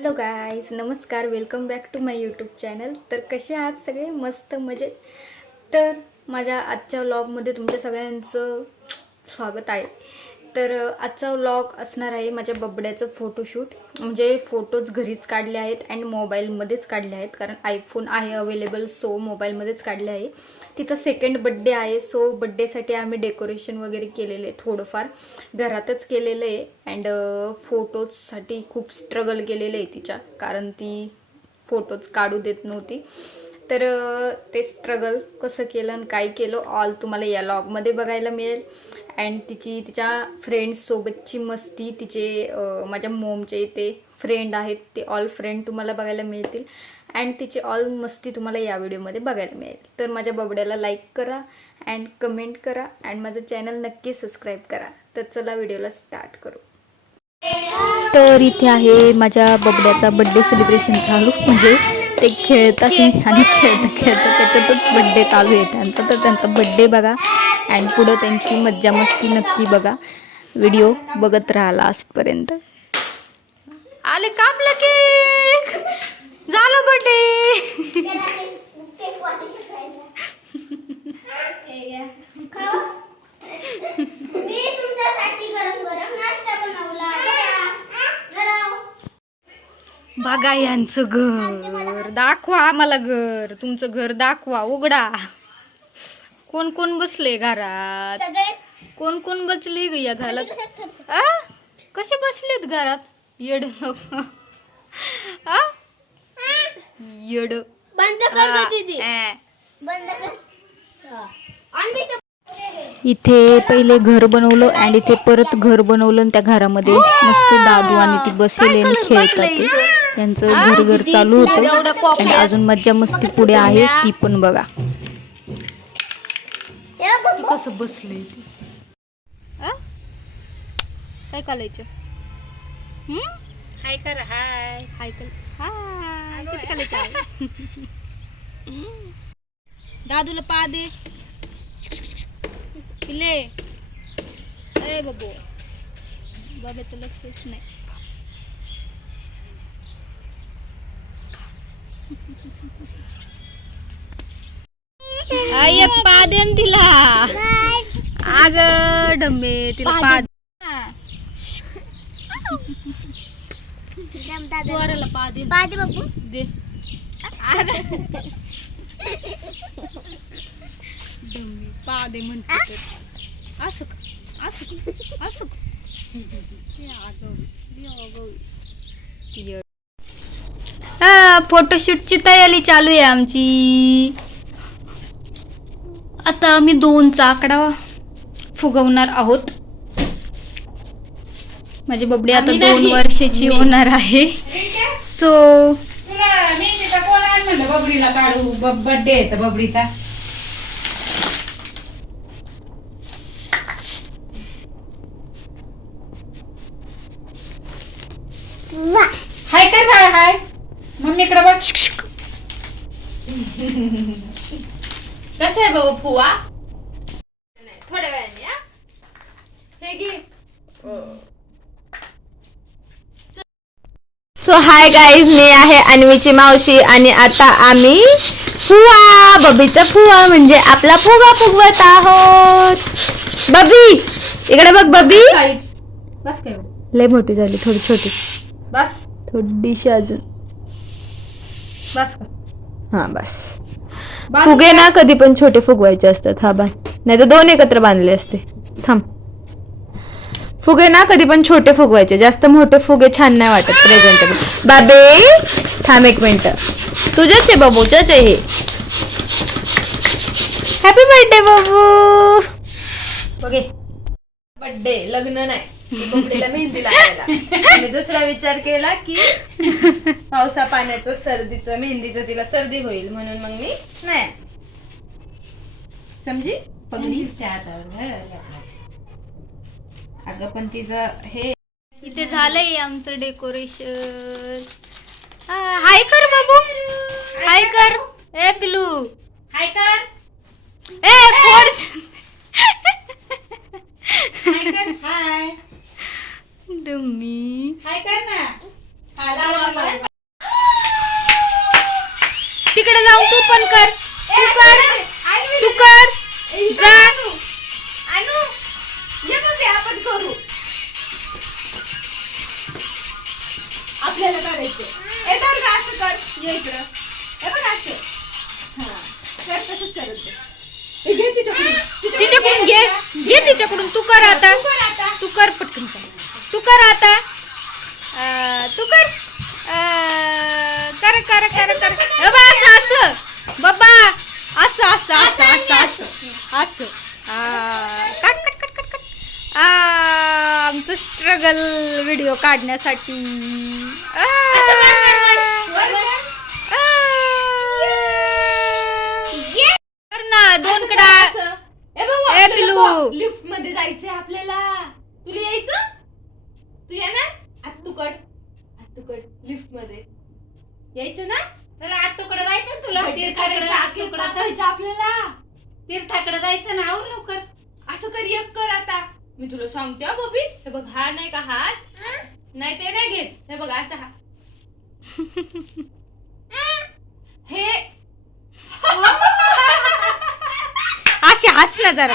Hello guys नमस्कार welcome back to my YouTube channel तर कसे आहात सगळे? मस्त मजेत. तर माझ्या आजच्या व्लॉगमध्ये तुमच्या सगळ्यांचं स्वागत आहे. तर आजचा व्लॉग असणार आहे माझ्या बबड्याचं फोटोशूट म्हणजे फोटोज घरीच काढले आहेत अँड मोबाईलमध्येच काढले आहेत. कारण आयफोन आहे अवेलेबल सो मोबाईलमध्येच काढले आहे. तिथं सेकंड बड्डे आहे सो बड्डेसाठी आम्ही डेकोरेशन वगैरे केलेलं आहे थोडंफार. घरातच केलेलं आहे अँड फोटोजसाठी खूप स्ट्रगल केलेलं आहे तिच्या. कारण ती फोटोज काढू देत नव्हती. तर ते स्ट्रगल कसं केलं आणि काय केलं ऑल तुम्हाला या लॉगमध्ये बघायला मिळेल. अँड तिची तिच्या फ्रेंड्ससोबतची मस्ती तिचे माझ्या मोमचे ते फ्रेंड आहेत. ते ऑल फ्रेंड तुम्हाला बघायला मिळतील. अँड तिची ऑल मस्ती तुम्हाला या व्हिडिओमध्ये बघायला मिळेल. तर माझ्या बबड्याला लाईक करा अँड कमेंट करा अँड माझं चॅनल नक्की सबस्क्राईब करा. तर चला व्हिडिओला स्टार्ट करू. तर इथे आहे माझ्या बबड्याचा बड्डे सेलिब्रेशन चालू म्हणजे ते खेळतात आणि खेळता खेळता त्याच्यातच बड्डे चालू आहे. त्यांचा तर त्यांचा बड्डे बघा. अँड पुढं त्यांची मज्जा मस्ती नक्की बघा. व्हिडिओ बघत राहा लास्टपर्यंत आले कापलं केक झालं बड्डे बघा यांचं घर. दाखवा आम्हाला घर तुमचं घर दाखवा उघडा. कोण कोण बसले घरात? सगळे? कोण कोण बसले ग या घरात? आ? कसे बसलेत घरात? येड आ? येड. बंद कर गं दीदी. बंद कर. आणि ते इथे पहिले घर बनवलं आणि इथे परत घर बनवलं आणि त्या घरामध्ये मस्त दादू आणि ती बसले आणि खेळतात यांचं घर घर चालू होतं. आणि अजून मज्जा मस्ती पुढे आहे ती पण बघा. हे कसं बसले ती? काय कालायचं? हाय कर हाय हाय कल हाय किती कालायचं दादूला पा दे. पिले ए बबू. बाबाचं लक्षच नाही. आई एक पा दे न तिला आग डम्मे तिला पा दे. स्वराला पा दे पाहते बापू दे आग डम्मी पा दे म्हणते तर. असं का? असं का? असं का? आगाऊ, आगाऊ. येड. हा फोटोशूटची तयारी चालू आहे आमची. आता आम्ही दोन चाकडा फुगवणार आहोत. माझी बबडी आता दोन वर्षाची होणार आहे. सो बबडीला काढू. बर्थडे आहे बबडीचा. हाय काय बाळ हाय मम्मीकडे बघ. कसं आहे बाबा फुवा? थोड्या वेळाने हा? हे घे. सो हाय गाईज मी आहे अन्वीची मावशी आणि आता आम्ही फुवा बबीचा फुवा म्हणजे आपला फुगा फुगवत आहोत. बबी इकडे बघ बबी. काहीच बस काय लय मोठी झाली थोडी छोटी. बस. थोडीशी अजून. बस. का हा बस. फुगे ना. कधी पण छोटे फुगवायचे असतात. हा बांध नाही तर दोन एकत्र बांधले असते. थांब. फुगे ना कधी पण छोटे फुगवायचे. जास्त मोठे फुगे छान नाही वाटत प्रेझेंटेबल बाबे थांब एक मिनिट. तुझ्याच आहे बाबूच्याच आहे हे. Happy birthday Babu. बघे. बर्थडे लग्न नाही. बबडीला मेहंदी लागायला. मी दुसरा विचार केला की पावसा पाण्याचं सर्दीचं मेहंदीचं तिला सर्दी होईल म्हणून मग मी नाही. समजी? पगडी? अगं पण तिचं हे इथे झालंय आमचं डेकोरेशन. हाय कर बाबू. हाय कर. ए पिलू. हाय कर. ए कर. हाय. डम्मी हाय कर ना तिकडे जाऊन तू पण कर. तू कर. तू कर. जा. आपण करू. आपल्याला हे असं कर. ये इकडं. हे बघ असं. हा. कर तसंच करत. हे घे तिच्याकडून. तिच्याकडून घे. घे. तिच्याकडून. तू कर आता. तू कर आता. तू कर पटकन कर. तू कर आता. तू कर. कर कर कर कर. बघ, असं असं. बाबा असं असं असं असं असं असं. Cut cut cut cut cut. आ, आमचं स्ट्रगल व्हिडिओ काढण्यासाठी. ना दोन कडा लिफ्टमध्ये जायचंय आपल्याला. तुला यायचं? तू येणार आत तू कड आत तू कड लिफ्टमध्ये यायचं ना तर आज तुकडं जायचं तुला तीर्थाकडे तुकडं. कापायचा आपल्याला. तीर्थाकडे जायचं ना आवर लवकर. असं कर एक कर आता. मी तुला सांगते हा बबी. हे बघ हा नाही का हात नाही ते नाही घेत. हे बघ असा हा. हे. अशी हस ना जरा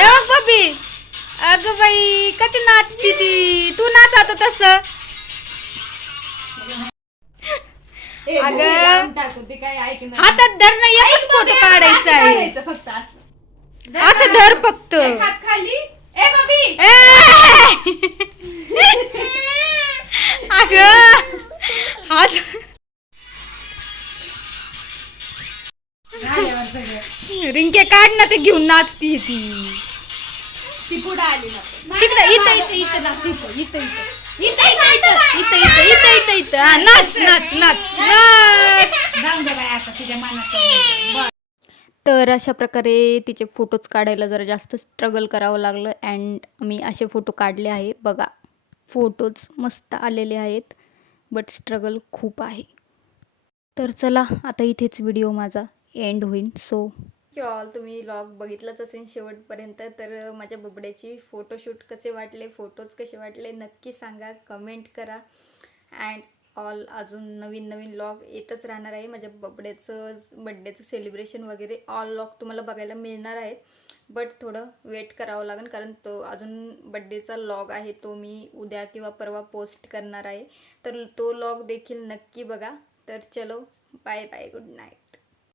बघ बबी. अगं बाई कशी नाचती ती? तू नाच आता तस. ए, अगं. टाकू ते काय ऐकणार हातात धर ना एकच फोटो काढायचा आहे. करायचं फक्त असं. असं धर फक्त. एक हात खाली. ए बबी. ए! अगं. हात. झाल्यावर सगळं. रिंके काढ ना ते घेऊन नाचती ती. ती पुढे आली ना तिकडे इथं इथं इथं नाच इथं इथं इथं इथं इथं इथं इथं इथं इथं इथं हा, नाच नाच नाच नाच जाऊन दे बाई आता तुझ्या मनात तर अशा प्रकारे तिचे फोटोज काढायला जरा जास्त स्ट्रगल करावं लागलं अँड मी असे फोटो काढले आहे बघा फोटोज मस्त आलेले आहेत बट स्ट्रगल खूप आहे तर चला आता इथेच व्हिडिओ माझा एंड होईल सो ऑल तुम्ही लॉग बघितलंच असेल शेवटपर्यंत तर माझ्या बबड्याची फोटोशूट कसे वाटले फोटोज कसे वाटले नक्की सांगा कमेंट करा. अँड ऑल अजून नवीन नवीन लॉग येतच राहणार आहे. माझ्या बबड्याचं बड्डेचं सेलिब्रेशन वगैरे ऑल लॉग तुम्हाला बघायला मिळणार आहेत. बट थोडं वेट करावं लागेल कारण तो अजून बड्डेचा लॉग आहे तो मी उद्या किंवा परवा पोस्ट करणार आहे. तर तो लॉग देखील नक्की बघा. तर चलो बाय बाय गुड नाईट